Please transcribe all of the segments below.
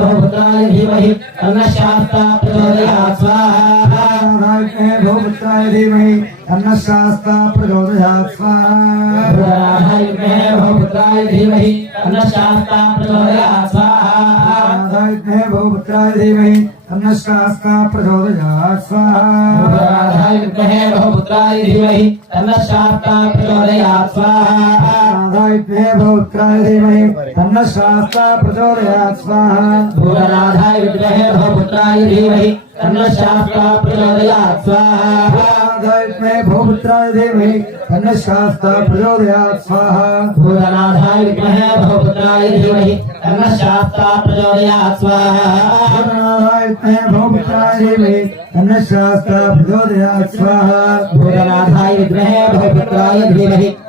भूपुत्राय धीमहि अन्नशास्ता प्रचोदयात् स्वाहा। भूपुत्राय धीमहि अन्नशास्ता प्रचोदयात् स्वाहा। भूपुत्राय धीमहि अन्नशास्ता प्रचोदयात् स्वाहा। भूपुत्राय धीमहि तन्नश्कास्का प्रचोदयात् स्वाहा विद्महे बहुपुत्राय धीमहि तन्नशास्का प्रचोदयात् स्वाहा विद्महे बहुपुत्राय धीमहि तन्नशास्का प्रचोदयात् स्वाहा। भूतनाथाय विद्महे बहुपुत्राय धीमहि तन्नशास्का प्रचोदयात् स्वाहा। भूपुत्राय धीमहि अन्नशास्ता प्रचोदयात् स्वाहा। भूतनाथाय विद्महे भूपुत्राय धीमहि अन्नशास्ता प्रचोदयात् स्वाहा। भूपुत्राय धीमहि अन्नशास्ता प्रचोदयात् स्वाहा। भूतनाथाय विद्महे भूपुत्राय धीमहि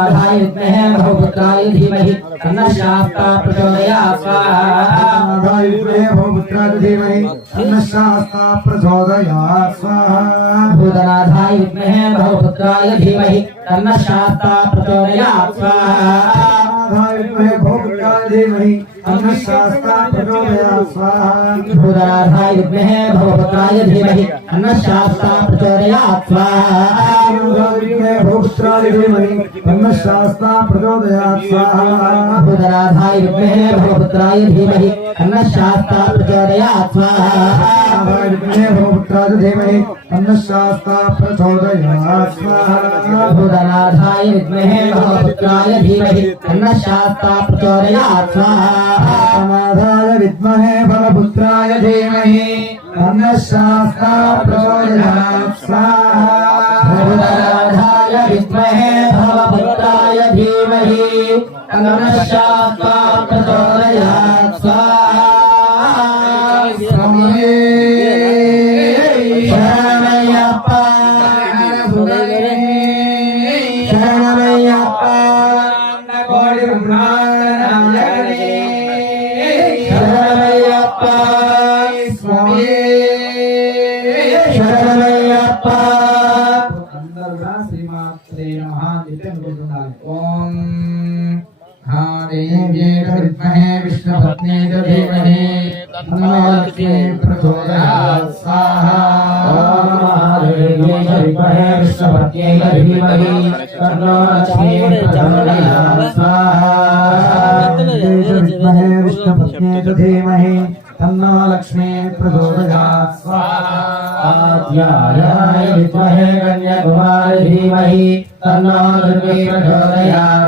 महाराय विद्महे बहुपुत्राय धीमहि तन्नशास्ता प्रचोदयात्। स्वाहा महाराय विद्महे बहुपुत्राय धीमहि तन्नशास्ता प्रचोदयात्। स्वाहा भूतनाथाय विद्महे बहुपुत्राय धीमहि तन्नशास्ता प्रचोदयात्। स्वाहा महाराय विद्महे बहुपुत्राय धीमहि तन्नशास्ता प्रचोदयात्। स्वाहा भूपुत्राय धीमहि अन्नशास्ता प्रचोदयात् स्वाहा। भूतनाथाय विद्महे भवपुत्राय धीमहि अन्नशास्ता प्रचोदयात् स्वाहा। भूपुत्राय धीमहि अन्नशास्ता प्रचोदयात् स्वाहा भूतनाथाय विद्महे भवपुत्राय धीमहि अन्नशास्ता प्रचोदयात् स्वाहा। समाधाय विद्महे भवपुत्राय धीमहि अन्नशास्ता प्रचोदयात् स्वाहा। भूतनाथाय विद्महे भवपुत्राय धीमहि। अन्नशास्ता प्रचोदयात् स्वाहा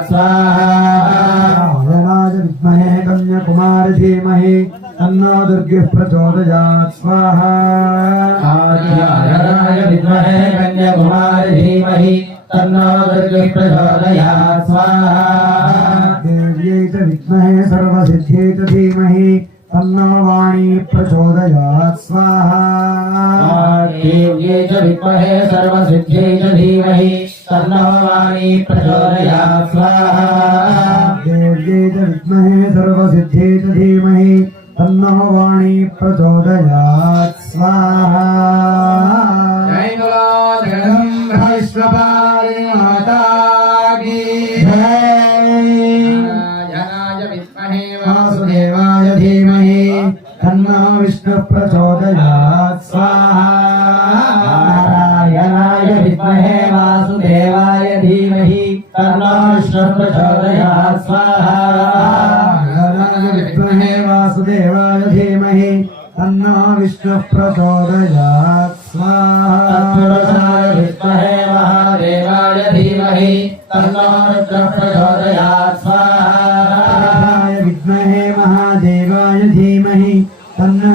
स्वाहाज विमहे कन्याकुमार धीमहि तन्नो दुर्गिः प्रचोदयात् स्वाहा आद्याय विद्महे कन्याकुमार धीमहि तन्नो दुर्गिः प्रचोदयात् स्वाहा च विद्महे सर्वसिद्ध्यै च धीमहि तन्नो वाणी प्रचोदयात् स्वाहा देव्यै च विद्महे सर्वसिद्ध्यै च धीमहि तन्नो प्रचोदया स्वाहा। देव्यै च विद्महे सर्वसिद्ध्यै धीमहि तन्नो वाणी प्रचोदयात् स्वाहा। जय बोला माता की जय जनाय विद्महे वासुदेवाय धीमहि तन्नो विष्णुः प्रचोदयात् स्वाहा। స్వాహా నారాయణాయ విద్మహే వాసుదేవాయ ధీమహి తన్నో విష్ణు ప్రచోదయాత్ స్వాహా నారాయణాయ విద్మహే వాసుదేవాయ ధీమహి తన్నో విష్ణు ప్రచోదయాత్ స్వాహా తత్పురుషాయ విద్మహే మహాదేవాయ ధీమహి తన్నో రుద్ర ప్రచోదయాత్ స్వాహా విద్మహే మహాదేవాయ ధీమహి తన్నో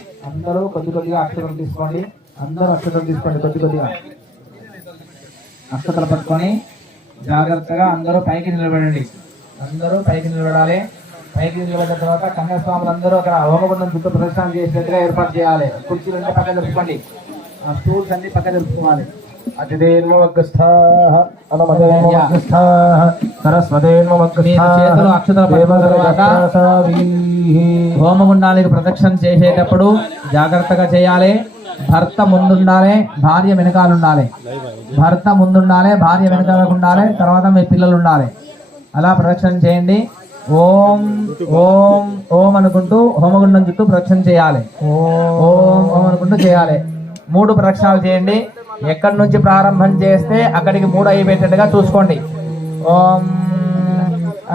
అందరూ కొద్ది కొద్దిగా అక్షతలు తీసుకోండి. అందరూ అక్షతలు తీసుకోండి కొద్ది కొద్దిగా. అక్షతలు పట్టుకొని జాగ్రత్తగా అందరూ పైకి నిలబడండి. అందరూ పైకి నిలబడాలి. పైకి నిలబడిన తర్వాత కన్యాస్వాములు అందరూ అక్కడ హోమగుండం చుట్టూ ప్రదర్శన చేసేట్టుగా ఏర్పాటు చేయాలి. కుర్చీలు ఉంటే పక్కన జరుపుకోండి. ఆ స్టూల్స్ అన్ని పక్కన జరుపుకోవాలి. అక్షతలు హోమగుండానికి ప్రదక్షిణ చేసేటప్పుడు జాగ్రత్తగా చేయాలి భర్త ముందుండాలి భార్య వెనకాల ఉండాలి భర్త ముందుండాలి భార్య వెనకాల ఉండాలి తర్వాత మీ పిల్లలు ఉండాలి అలా ప్రదక్షిణ చేయండి। ఓం ఓం ఓం అనుకుంటూ హోమగుండం చుట్టూ ప్రదక్షిణ చేయాలి। ఓం ఓం అనుకుంటూ చేయాలి। మూడు ప్రదక్షిణాలు చేయండి। ఎక్కడి నుంచి ప్రారంభం చేస్తే అక్కడికి మూడు అయిపోయేటట్టుగా చూసుకోండి. ఓం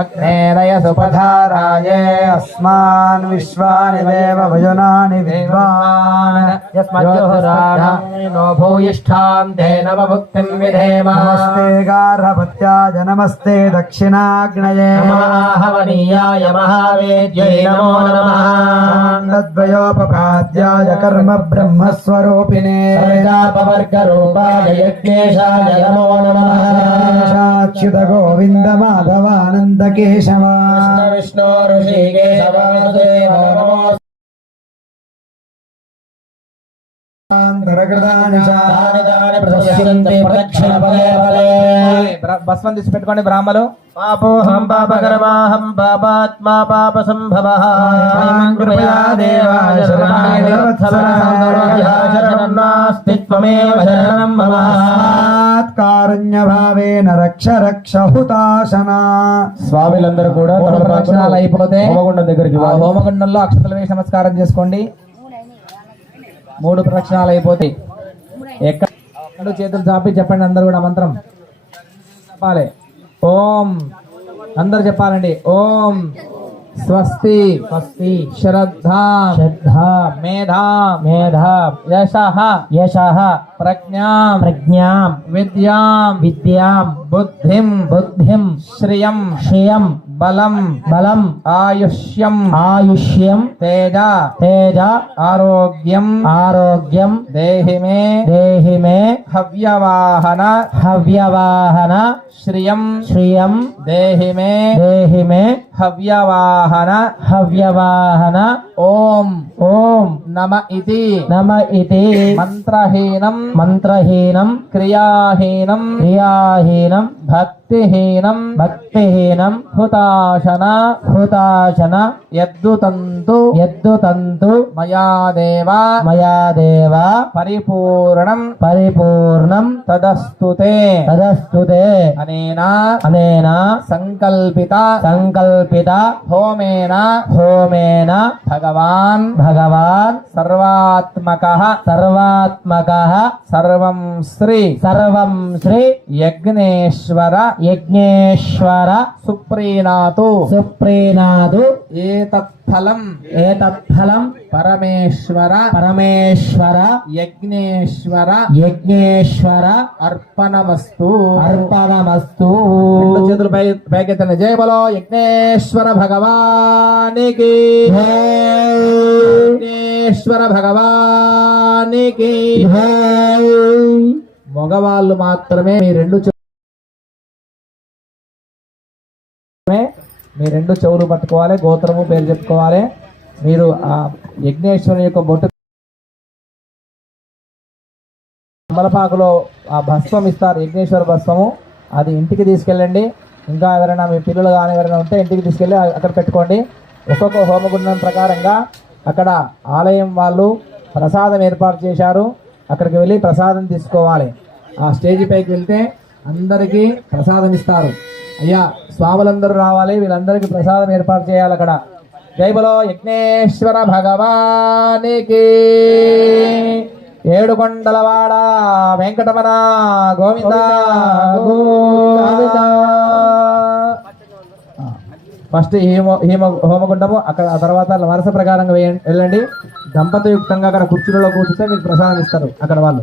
अग्नेरय सुपधाराये अस्मान् विश्वानि देव भुजनानि विद्वान् यस्मज्जोहराणो भूयिष्ठाम् धेनव भुक्तिम् विधेम नमस्ते गार्हपत्याज नमस्ते दक्षिणाग्नये महाहवनीयाय महावेद्यै नमो नमः तद्वयोपपाद्याय कर्म ब्रह्मस्वरूपिणे सर्गापवर्गरूपाय यज्ञेशाय नमो नमः साक्षितगोविन्दमाधवानन्द కేశవ విష్ణు పెట్టుకోండి బ్రాహ్మలు. పాపోహం పాపకరమాహం పాపాత్మా పాప సంభవ శరణం కారుణ్యభావేన రక్ష రక్ష హుతాసనా స్వామిలందరూ కూడా తమ ప్రవచనాలు అయిపోతే హోమగుండం దగ్గరికి ఆ హోమగుండంలో అక్షతల వేసి నమస్కారం చేసుకోండి. మూడు ప్రవచనాలు అయిపోతాయి. ఎక్కడ చేతులు చాపి చెప్పండి అందరూ కూడా మంత్రం. చెప్పాలి. ఓం. అందరు చెప్పాలండి. ఓం. स्वस्ति स्वस्ति। श्रद्धा श्रद्धा। मेधा मेधा। यशः यशः। प्रज्ञा प्रज्ञा विद्या विद्या बुद्धि बुद्धिं श्रिय श्रियं बलम बलम। आयुष्यम आयुष्यं तेज तेज। आरोग्यम आरोग्यम। देहि मे देहि मे हव्यवाहन हव्यवाहन। श्रियम श्रियम। देहि मे देहि मे హవ్యవాహన. హవ్యవాహన. ఓం. ఓం. నమ ఇతి. నమ ఇతి. మంత్రహీనం. మంత్రహీనం. క్రియాహీనం. క్రియాహీనం. భక్తిహీనం. భక్తిహీనం. హుతాశన. హుతాశన. యద్దుతంతు. యద్దుతంతు. మయా దేవ మయా దేవ పరిపూర్ణం పరిపూర్ణం తదస్తుతే తదస్తుతే అనేనా. అనేనా. సంకల్పిత. సంకల్పిత హోమేన హోమేన భగవాన్ భగవాన్ సర్వాత్మక సర్వాత్మక సర్వం శ్రీ సర్వం శ్రీ యజ్ఞేశ్వర యజ్ఞేశ్వర సుప్రీనాతు. సుప్రీనాతు. ఏతత్ఫలం. ఏతత్ఫలం. పరమేశ్వర. పరమేశ్వర. యజ్ఞేశ్వర. యజ్ఞేశ్వర. అర్పణమస్తు. అర్పణమస్తు. చేతులు పైకెత్తండి జయ బలో యజ్ఞేశ్వర. భగవానికి. యజ్ఞేశ్వర భగవానికి. మగవాళ్ళు మాత్రమే మీ రెండు చె- మీ రెండు చెవులు పట్టుకోవాలి గోత్రము పేరు చెప్పుకోవాలి. మీరు ఆ యజ్ఞేశ్వరుని యొక్క బొట్టు తమలపాకులో ఆ భస్మం ఇస్తారు యజ్ఞేశ్వర భస్మము. అది ఇంటికి తీసుకెళ్ళండి. ఇంకా ఎవరైనా మీ పిల్లలు కానీ ఎవరైనా ఉంటే ఇంటికి తీసుకెళ్ళి అక్కడ పెట్టుకోండి. ఒక్కొక్క హోమగుండం ప్రకారంగా అక్కడ ఆలయం వాళ్ళు ప్రసాదం ఏర్పాటు చేశారు. అక్కడికి వెళ్ళి ప్రసాదం తీసుకోవాలి. ఆ స్టేజ్ పైకి వెళ్తే అందరికీ ప్రసాదం ఇస్తారు. అయ్యా స్వాములందరూ రావాలి. వీళ్ళందరికీ ప్రసాదం ఏర్పాటు చేయాలి అక్కడ. జై బలో యజ్ఞేశ్వర భగవానికి. ఏడుకొండలవాడ వెంకటమన గోవింద గోవింద ఫస్ట్ హీమ హీమ హోమగుండము అక్కడ ఆ తర్వాత వరుస ప్రకారంగా వెళ్ళండి. దంపతియుక్తంగా అక్కడ కుర్చీలలో కూర్చుంటే మీకు ప్రసాదం ఇస్తారు అక్కడ వాళ్ళు.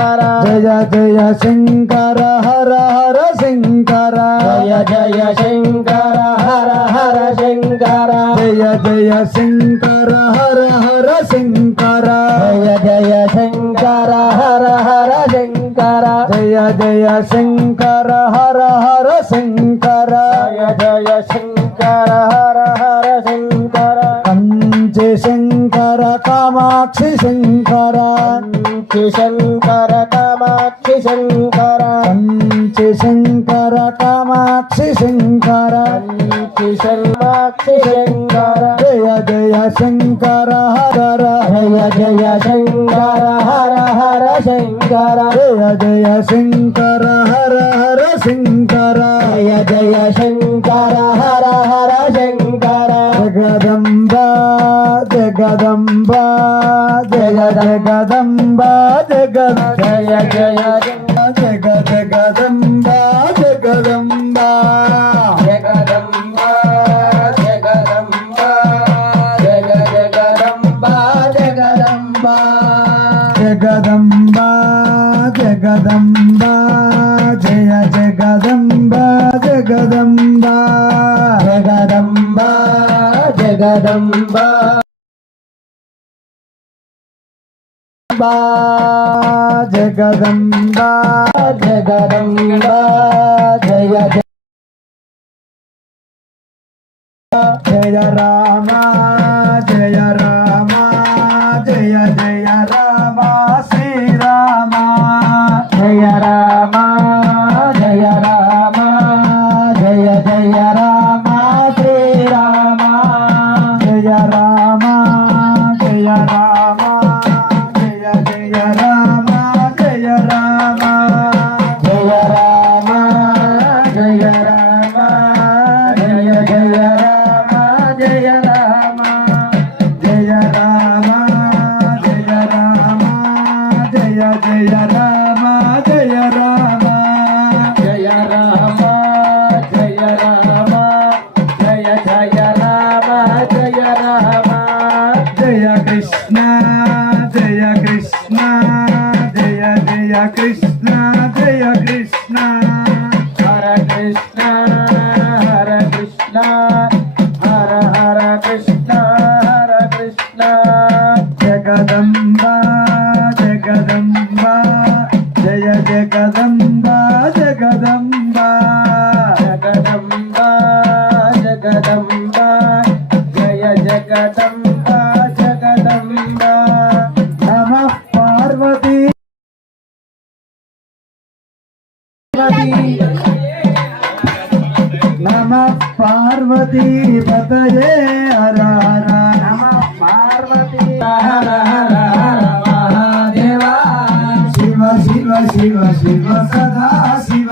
జయ జయ శంకర హర హర శంకర. జయ జయ శంకర హర హర శంకర. జయ జయ శంకర హర హర శంకర. జయ జయ శంకర హర హర శంకర. జయ జయ శంకర హర హర శంకర. జయ జయ శంకర హర హర శంకర. కంచి శంకర కామాక్షి శంకర. శ్రీ శంకర కామాక్షి శంకర. కంచి శంకర కామాక్షి శంకర. శ్రీ శర్మాక్షి శంకర. జయ జయ శంకర హర. జయ జయ శంకర హర హర శంకర. జయ జయ శంకర హర హర శంకర. జయ జయ శంకర హర హర శంకర. జగదంబ జగదంబ జగ జగదంబ. జగ జగదంబ జగదంబ జగదంబ జగదంబ జగ జగదంబ జగదంబ జగదంబ జగదంబ జయ జగదంబ జగదంబ జగదంబ జగదంబ. జగదంబ జగదంబ జయ జయ జయ రామ జయ నమ పార్వతీ పతయే హర హర నమ పార్వతీ హర హర హర మహాదేవా. శివ శివ శివ శివ సదా శివ.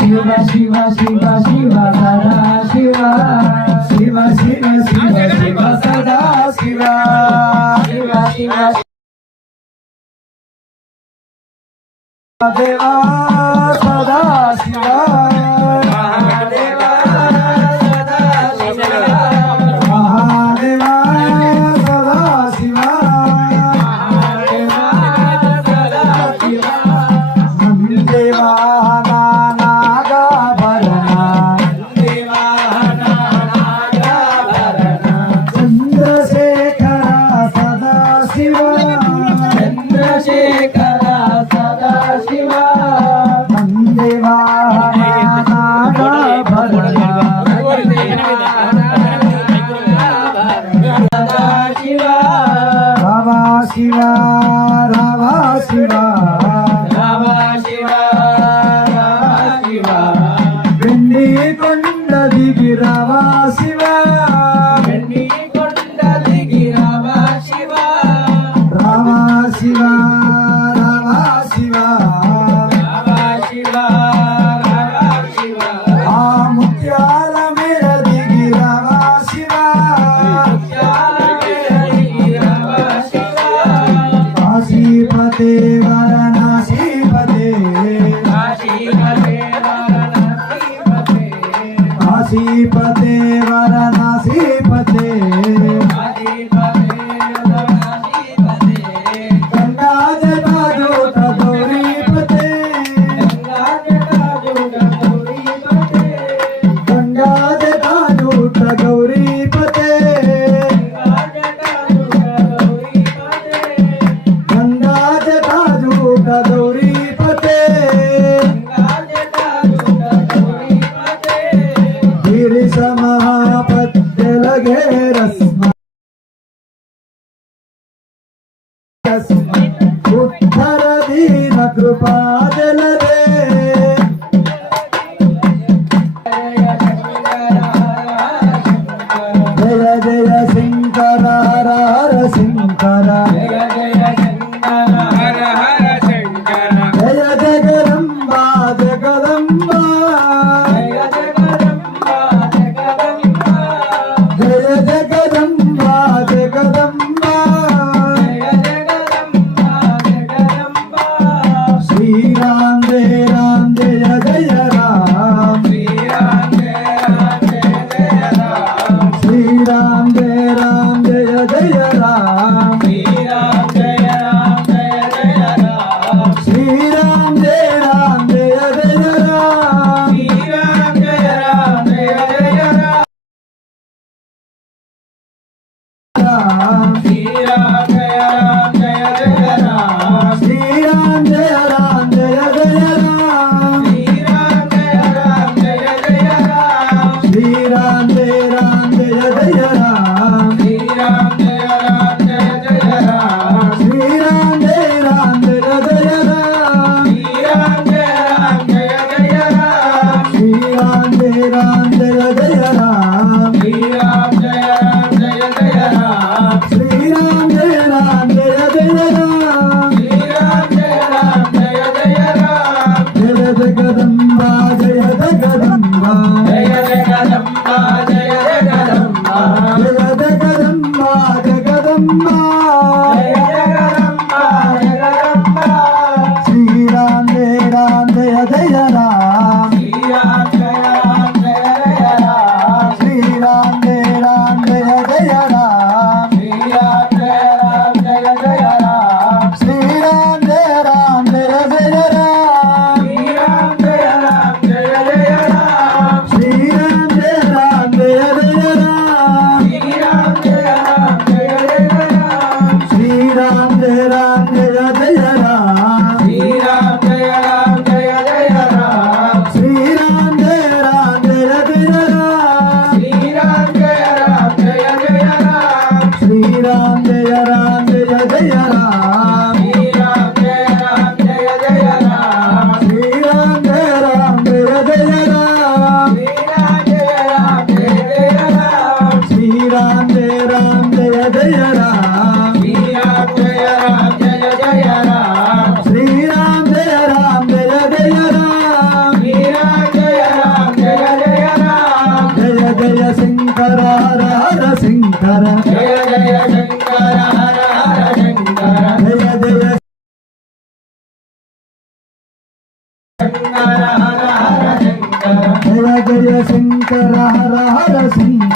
శివ శివ శివ శివ సదా శివ. శివ శివ శివ శివ సదా శివ. శివ శివ దేవా సదా శివా देवा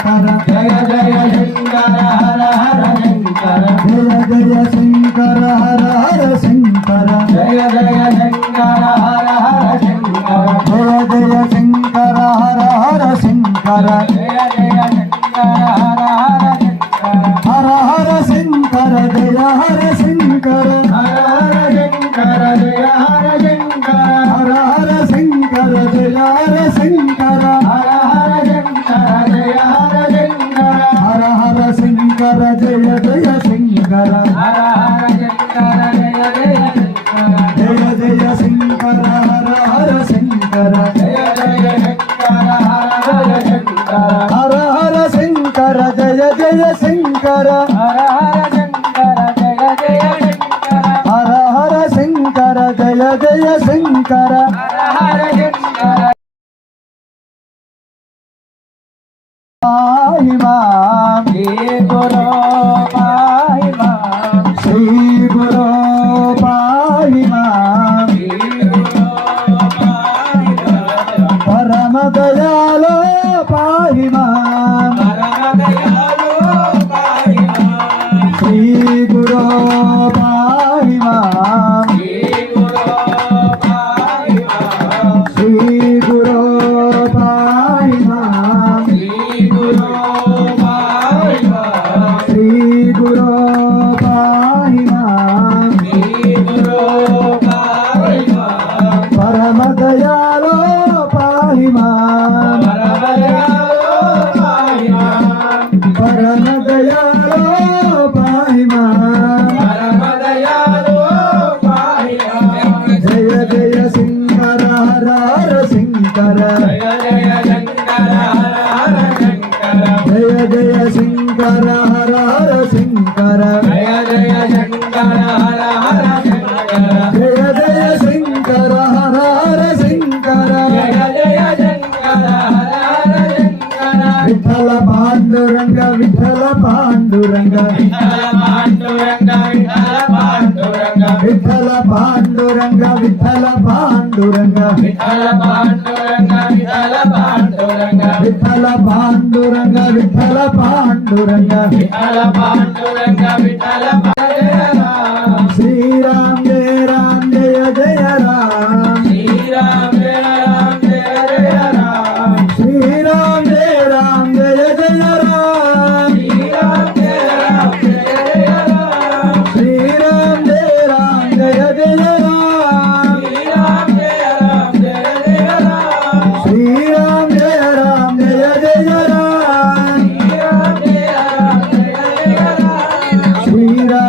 శంకర జయ జయ శంకర హర హర శంకర జయ జయ శంకర హర హర శంకర జయ జయ శంకర హర హర శంకర జయ జయ శంకర హర హర శంకర జయ జయ శంకర హర హర శంకర హర హర శంకర జయ హర శంకర హర హర శంకర జయ హర శంకర హర హర శంకర జయ హర శంకర Guru. విఠల పాండురంగ విఠల పాండురంగ. విఠల పాండురంగ విఠల పాండురంగ. విఠల పాండురంగ విఠల పాండురంగ. విఠల పాండురంగ విఠల పాండురంగ విఠల పాండురంగ విఠల పాండురంగ విఠల శ్రీరామ జయ రామ జయ జయ రామ. శ్రీరామ జయ मीरा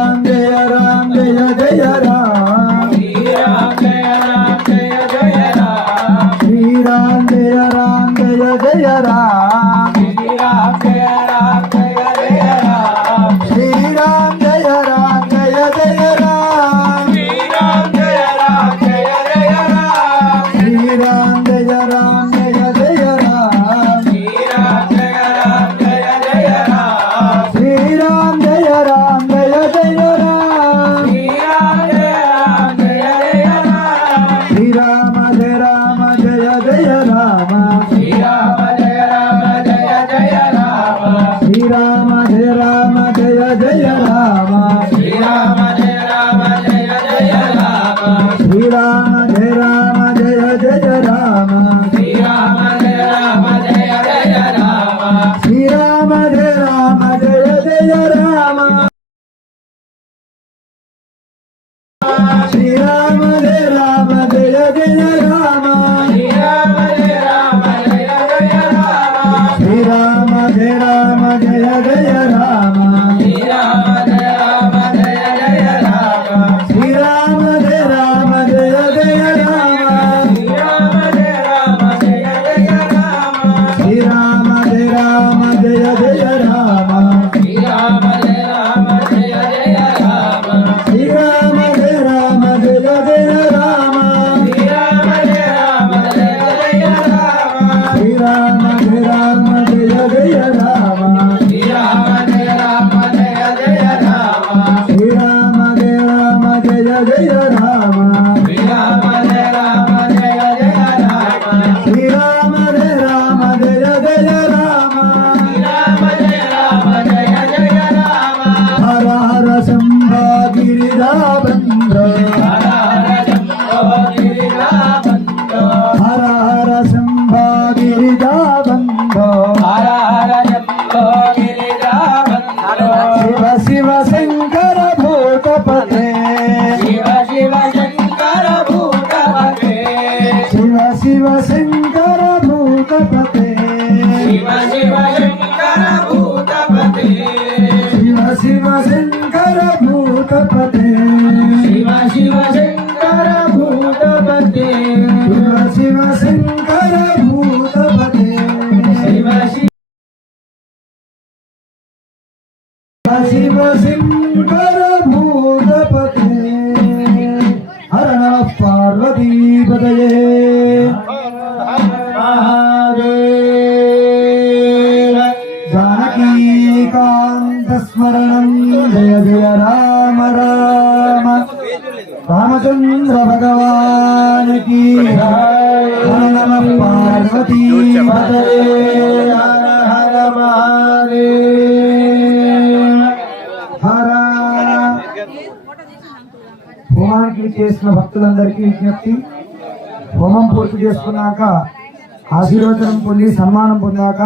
ప్రయోజనం పొంది సన్మానం పొందాక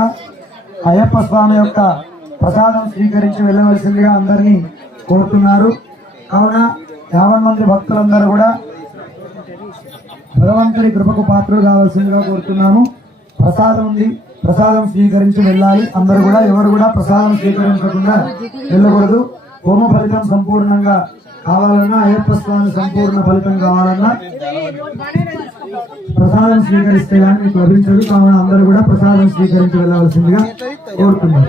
అయ్యప్ప స్వామి యొక్క ప్రసాదం స్వీకరించి వెళ్ళవలసిందిగా అందరినీ కోరుతున్నారు. కావున యాభై మంది భక్తులందరూ కూడా భగవంతుడి కృపకు పాత్రలు కావాల్సిందిగా కోరుతున్నాము. ప్రసాదం ఉంది ప్రసాదం స్వీకరించి వెళ్ళాలి. అందరూ కూడా ఎవరు కూడా ప్రసాదం స్వీకరించకుండా వెళ్ళకూడదు. హోమ ఫలితం సంపూర్ణంగా కావాలన్నా అయ్యప్ప స్వామి సంపూర్ణ ఫలితం కావాలన్నా ప్రసాదం స్వీకరిస్తే కానీ మీకు లభించదు. కావున అందరూ కూడా ప్రసాదం స్వీకరించి వెళ్ళవలసిందిగా కోరుతున్నారు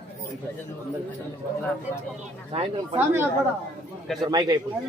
సాయంత్రం మైక్ అయిపోయింది